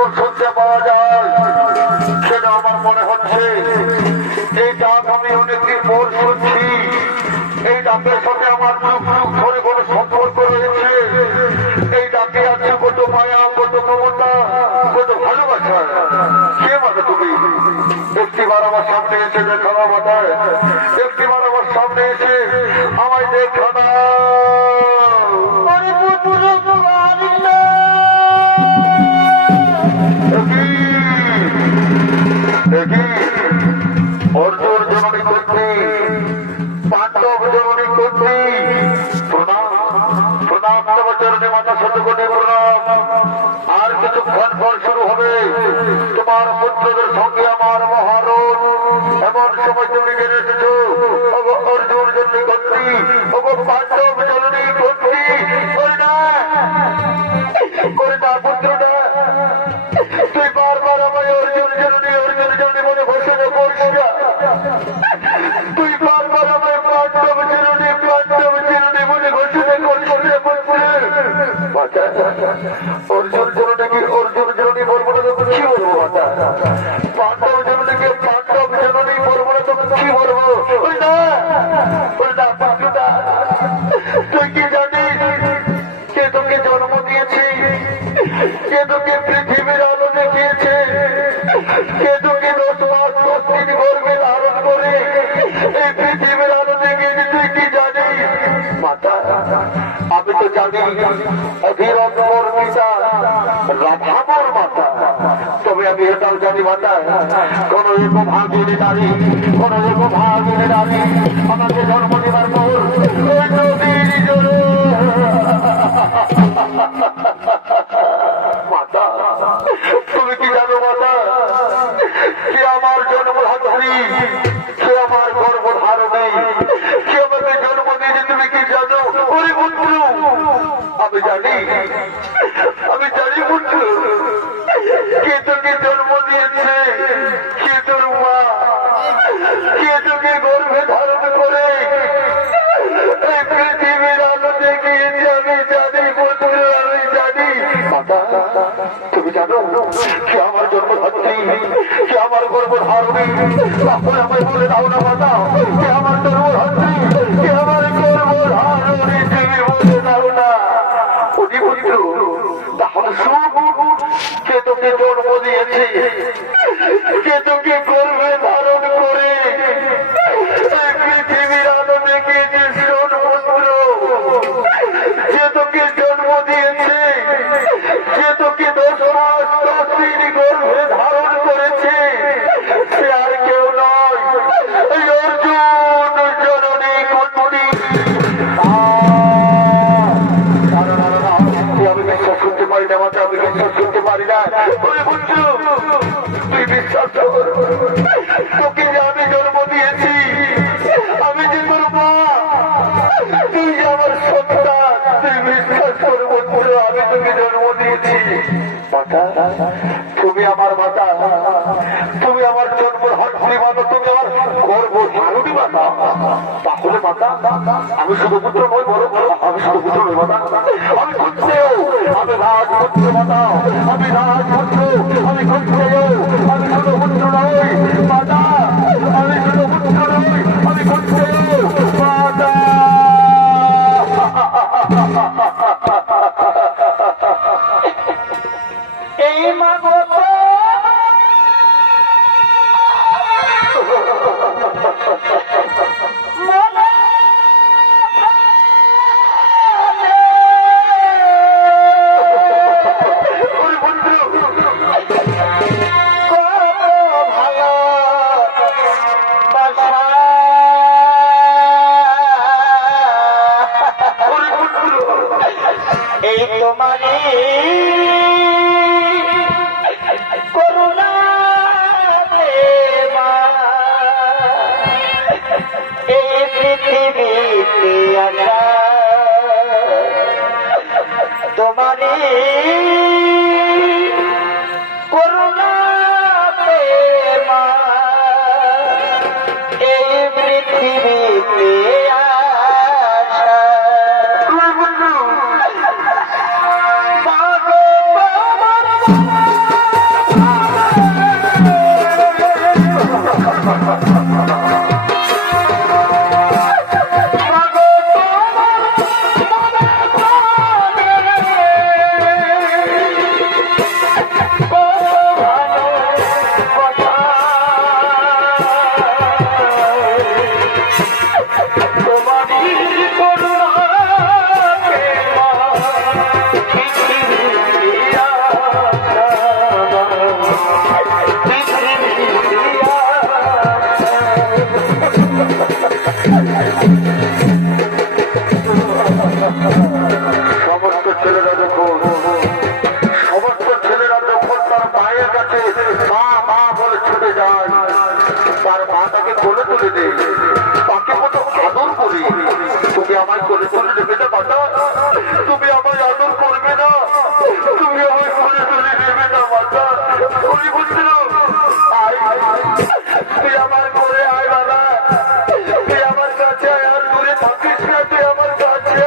সুর শুনতে পাওয়া যায় সেটা আমার মনে হচ্ছে এই ডাক আমি অনেকদিন পর শুনছি। এই ডাকের সাথে আমার যুগ যুগ ধরে কোনো সম্পর্ক রয়েছে। এই ডাকে আছে কত মায়া, কত মমতা, কত ভালোবাসা। কে মানে তুমি? একটিবার আমার সামনে এসে দেখা না মাথায়, একটিবার আমার সামনে এসে আমায় দেখা না। অর্জুন জননী কর্তৃ, পাণ্ডব জননী কর্তৃ, প্রণাম প্রণাম তব চরণে মাতা শতকোটি প্রণাম। আর কিছুক্ষণ পর শুরু হবে তোমার পুত্রদের সঙ্গে আমার মহারণ। এমন সময় তুমি জেনে এসেছো অর্জুন জননী কর্তৃ, পাণ্ডব জননী কর্তৃ। পুত্রটা তুই বারবার আমায় অর্জুন জননী অর্জুন জননী মনে ঘোষণা করিস না। তুই বারবার আমায় পাণ্ডব জননী পাণ্ডব জননী মনে ঘোষণা করিস না। অর্জুন জননীকে অর্জুন জননী বলবো না তো কি বলবো? পাণ্ডব জননীকে পাণ্ডব জননী বলবো না তো কি বলবো? তুই কি জানিস কে তোকে জন্ম দিয়েছে? কে তোকে পৃথিবীর আলো দেখিয়েছে? কে তোকে 10 মাস 10 দিন গর্ভে ধারণ করে এই পৃথিবীর আলো দেখিয়েছে? তুই কি জানিস? মাতা, আমি তো জানি অধীরথ মোর পিতা, রাধামোর মাতা। তবে আমি এটাও জানি মাতা, কোন এক ভাগিনী নারী, কোন এক ভাগিনী নারী আমাকে জন্ম দেবার পর ওই নদীর জলে মাতা, তুমি কি জানো মাতা, সে আমার জন্মধাত্রী, সে আমার গর্ভধারণী, সে আমাকে জন্ম দিয়েছে। তুমি কি জানো? ওরে পুত্র, আমি জানি, আমি জানি পুত্র, কে তোকে জন্ম দিয়েছে, কে তোর মা, কে তোকে গর্ভে ধারণ করে এই পৃথিবীর আলো দেখিয়েছে। আমি জানি পুত্র, আমি জানি। মাতা, তুমি জানো কে আমার জন্মধাত্রী, কে আমার গর্ভধারণী? তাহলে আমায় বলে দাও না মাতা, কে আমার জন্মধাত্রী, কে আমার গর্ভধারণী? তুমি বলে দাও না। ওটি পুত্র, তাহলে শুভ, কে তোকে জন্ম দিয়েছে, কে তোকে গর্ভে ধারণ করে এই পৃথিবীর আলো দেখিয়েছে? শোন পুত্র, যে তোকে জন্ম দিয়েছে, যে তোকে 10 মাস 10 দিন গর্ভে ধারণ করেছে, সে আর কেউ নয়, এই অর্জুন জননী কর্তৃ। আমি বিশ্বাস করতে পারি না মাতা, আমি বিশ্বাস করতে পারি না। পুত্র, তুই বিশ্বাস কর, তোকে যে আমি জন্ম দিয়েছি, আমি যে তোর মা, তুই যে আমার সন্তান, তুই বিশ্বাস কর পুত্র, আমি তোকে জন্ম দিয়েছি। মাতা, তুমি আমার মাতা, তুমি আমার জন্মধাত্রী মাতা, তুমি আমার গর্ভধারণী মাতা। তাহলে মাতা, আমি শুধু পুত্র নই, বড় আমি শুধু পুত্র নই মাতা, আমি ক্ষত্রিয়, আমি রাজপুত্র মাতা, আমি রাজপুত্র, আমি ক্ষত্রিয়, আমি শুধু পুত্র নই মাতা, আমি শুধু পুত্র নই, আমি ক্ষত্রিয় মাতা। এই মাগো এই তোমারে সমস্ত ছেলেরা যখন তার মায়ের কাছে মা মা বলে ছুটে যায়, তার মা তাকে কোলে তুলে দেয়, তাকে কত আদর করি। তুমি আমায় কোলে তুলে নেবে না মাতা, তুমি আমায় আদর করবে না, তুমি আমায় কোলে তুলে নেবে না মাতা। তুই আমার করে আয় বাবা, তুই আমার কাছে আয়, আর দূরে থাকিস না, তুই আমার কাছে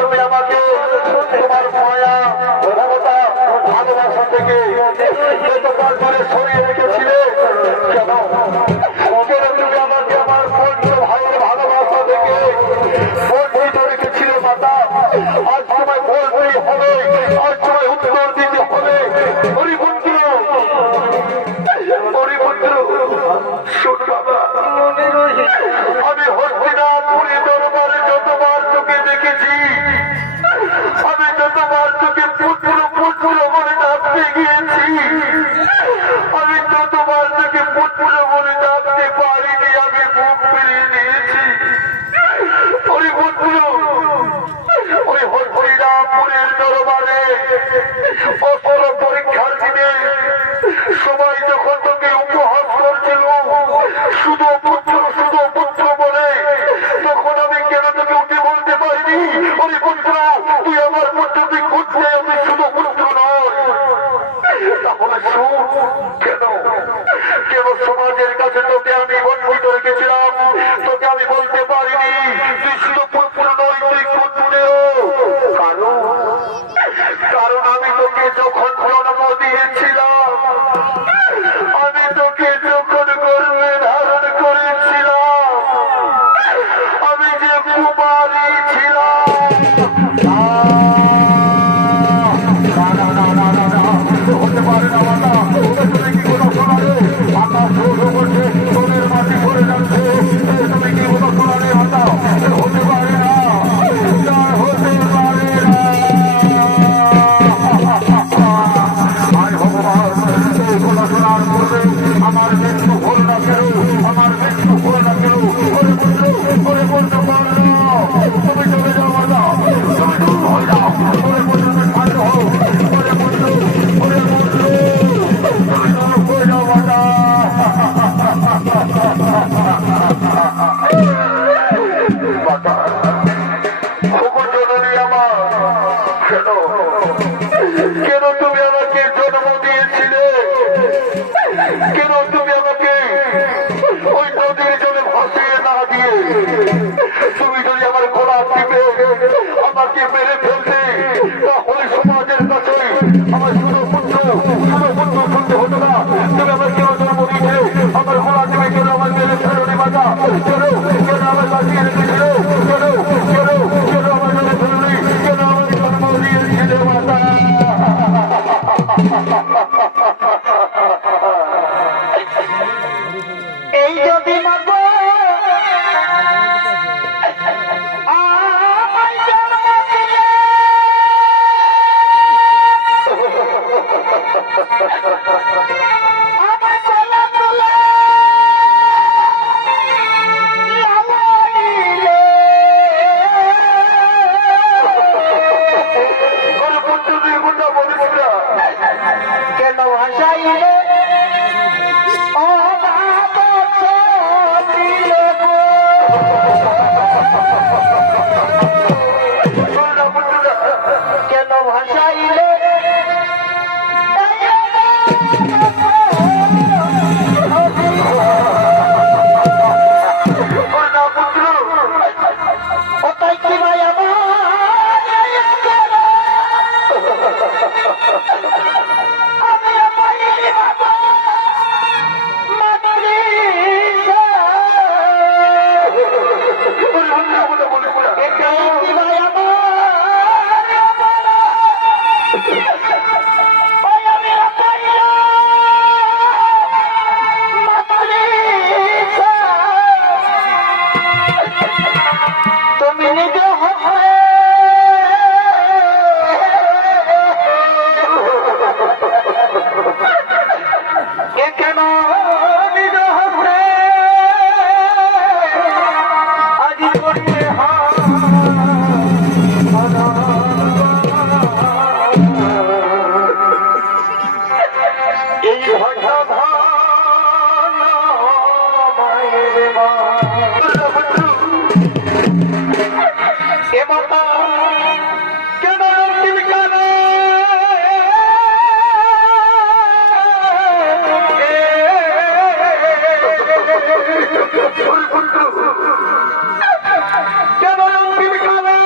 তুমি আমাকে তোমার মায়া ভালোবাসা থেকে সরিয়ে রেখেছিলে কেন? তুমি আমাকে আমার ভাইয়ের ভালোবাসা থেকে বঞ্চিত রেখেছিলে মাতা। আজ তোমায় বলতেই হবে, আজ তোমায় উত্তর দিতে হবে। হরিপুত্র হরিপুত্র শোন বাবা, আমি হস্তিনাপুরে দরবারে যতবার তোকে দেখেছি, আমি যতবার তোকে পুত্র পুত্র বলে ডাকতে গিয়েছি, আমি যতবার তোকে পুত্র বলে ডাকতে পারিনি, আমি মুখ ফিরিয়ে নিয়েছি। হরিপুত্র ওই হরিরামপুরের দরবারে অপর পরীক্ষার দিনে সবাই যখন তোকে উপহাস করছিল শুধু পুত্র বলে, তখন আমি কেন কেন কেন সমাজের কাছে তোকে আমি বঞ্চিত রেখেছিলাম? তোকে আমি বলতে পারিনি তুই শুধু পুরো নয়, তুই কুটুরেও। কারণ আমি তোকে যখন জন্ম দিয়েছিলাম, আমি তোকে যখন গর্ভে ধারণ করেছিলাম, আমি যে কুমারী ছিলাম। হতে পারে না মাতা, তুমি কি কোনো শোনালে? আকাশ করছে, সোনের মাটি পড়ে যাচ্ছে, তুমি কি কোনো শোনালে মাতা? হতে পারে না, হতে পারে না। আয় ভগবান, এই কথা শোনার পূর্বে আমার মৃত্যু হল না কেন, আমার মৃত্যু হল না কেন? করে বলতে পারো, তুমি চলে যাও মাতা, তুমি দূর হয়ে যাও, করে বলতে ঠান্ড হও, করে বলতে কেন তুমি আমাকে জন্ম দিয়েছিলে? কেন তুমি আমাকে ওই নদীর জলে ভাসিয়ে না দিয়ে তুমি যদি আমার গোলা টিপে আমাকে মেরে ফেলতে, তাহলে সমাজের কাছে আমার শুধু পুত্র শুনতে হতো না। তুমি আমার কেন জন্ম দিয়েছিলে? আমার গোলা টিপে কেন আমার মেরে ফেলোনি মাতা? কেন কেন আমার বাঁচিয়ে রেখেছিল? কেন কেন কেন আমার মেরে ফেলোনি? কেন আমাকে জন্ম দিয়েছিলে মাতা? এই যদি মাগো আমায় জন্ম দিলে, আমায় কোলে তুলে লালনিলে, কেন ভাসাইলে কেন ভাসাইলে ওটাই কি ভাই আমার আমি পাইনি বাবা তুমি নিজে কেন নিজ হবে আজ করতে এই ভাষা এ মাতা কেন জীবিকারে কেন জীবিকারে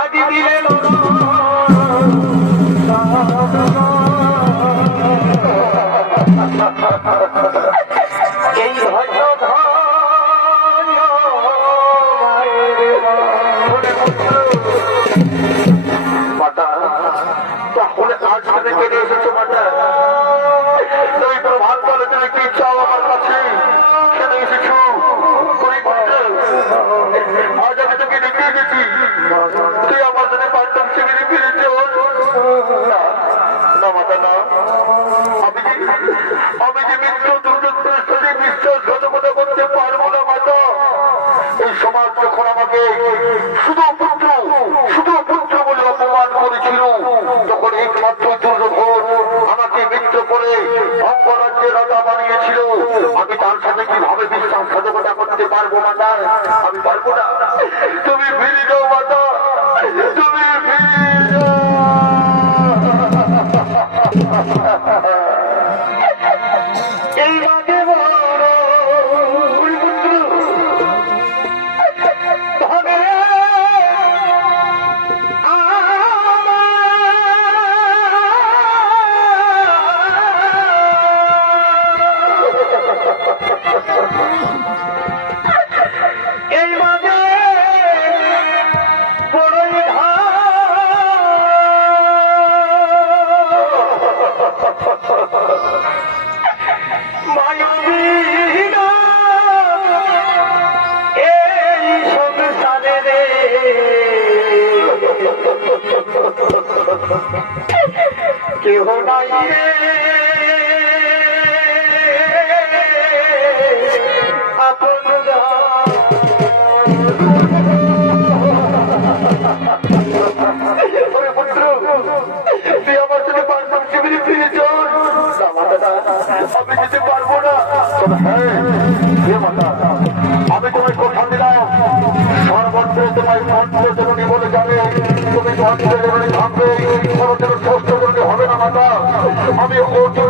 আদি দিলেন এই ভাষা তাহলে আজ তুমি কেটে এসেছো মাতা? তুমি প্রভাত বলে তুমি কি চাও আমার কাছে? কেটে এসেছো আজ আমি তোকে দেখে এসেছি, তুই আমার সাথে পাল্টন শিবিরে ফিরেছ না? মাতা না, আমি যে মিত্র দুর্যোগের সাথে বিশ্বাসঘাতকতা করতে পারবো না মাতা। এই সমাজ যখন আমাকে শুধু পুত্র বলে অপমান করেছিল, তখন একমাত্র দুর্যোধন আমাকে মিত্র করে অঙ্গরাজ্যের রাজা বানিয়েছিল। আমি তার সাথে কিভাবে বিশ্বাসঘাতকতা করতে পারবো মাতা? আমি পারবো না। তুমি ফিরে যাও মাতা, তুমি ফিরে যাও। এই মাঝে বড় ধনে এই মাঝে বড়ই মায়াবীন এই সংসারে রে কেহ নাই রে আপন ওরে পুত্র তুই আমার সাথে পারতাম শিবিরে ফিরে চল না মাতা আমি যেতে পারবো না তবে হ্যাঁ হে মাতা আমি তোমায় কথা দিলাম সর্বত্র তোমায় মন্ত্রজননী বলে যাবে তুমি মন্ত্রজননী থাকবে কোনো যেন ষষ্ঠ জননী হবে না মাতা আমি অর্জুন